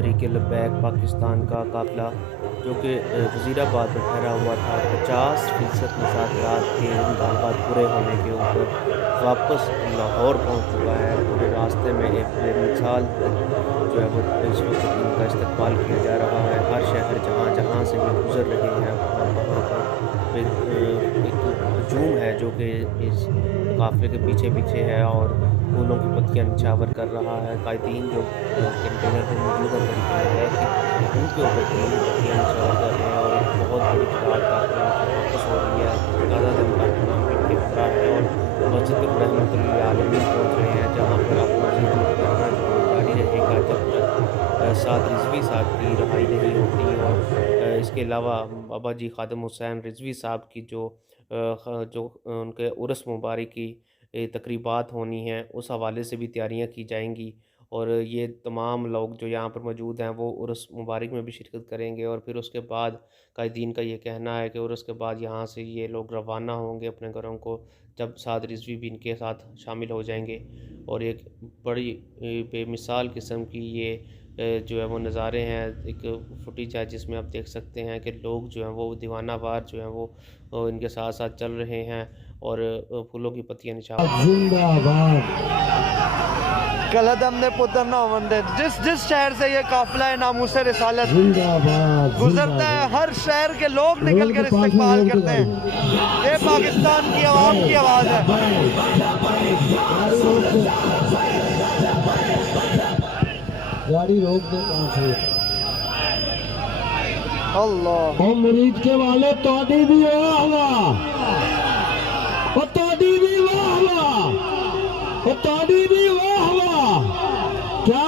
तहरीक लब्बैक पाकिस्तान का काफ़िला जो कि वज़ीराबाद में ठहरा हुआ था, 50% मुज़ाकरात के मुतालबात पूरे होने के ऊपर वापस लाहौर पहुँच चुका है। पूरे रास्ते में एक बेमिसाल जो है वो इस वक़्त इनका इस्तकबाल किया जा रहा है। हर शहर जहाँ-जहाँ से ये गुज़र रहे हैं वहाँ पर एक हजूम है जो कि इस काफ़िले के पीछे-पीछे है और फूलों की पत्तियाँ निछावर कर रहा है। कायदीन जो कंटेनर में मौजूद हैं तरीके लब्बैक के, उनके ऊपर फूलों की पत्तियाँ निछावर कर रहे हैं और एक बहुत बड़ी तादाद काफ़िले की वापस हो रही है। क़यादत का इत्मीनान भी इनके हमरा है और मस्जिद रहमतुल लिल आलमीन पहुँच रहे हैं, जहाँ पर अब मज़ीद धरना जो है जारी रहेगा जब तक साद रिज़वी साहब की रहाई नहीं होती। और इसके अलावा बाबा जी ख़ादिम हुसैन रिज़वी साहब की जो उनके उर्स मुबारक की तकरीबात होनी हैं, उस हवाले से भी तैयारियाँ की जाएँगी। और ये तमाम लोग जो यहाँ पर मौजूद हैं वो उर्स मुबारक में भी शिरकत करेंगे और फिर उसके बाद कायदीन का ये कहना है कि उर्स के बाद यहाँ से ये लोग रवाना होंगे अपने घरों को, जब साद रिज़वी भी इनके साथ शामिल हो जाएँगे। और एक बड़ी बेमिसाल किस्म की ये जो है वो नज़ारे हैं, एक फुटेज है जिसमें आप देख सकते हैं कि लोग जो हैं वो दीवाना वार जो हैं वो इनके साथ-साथ चल रहे हैं और फूलों की पत्तियाँ निछावर कलदम ने पुत्र न होवंदे। जिस जिस शहर से ये काफिला है नामूसे रिसालत गुजरता है, हर शहर के लोग निकल कर इस्तेमाल करते हैं। ये पाकिस्तान की आवाम की आवाज़ है। गाड़ी रोक दे अल्लाह और मरीज के वाले तोड़ी भी वाह वाह, और तोड़ी भी वाह वाह, और तोड़ी भी वाह वाह। क्या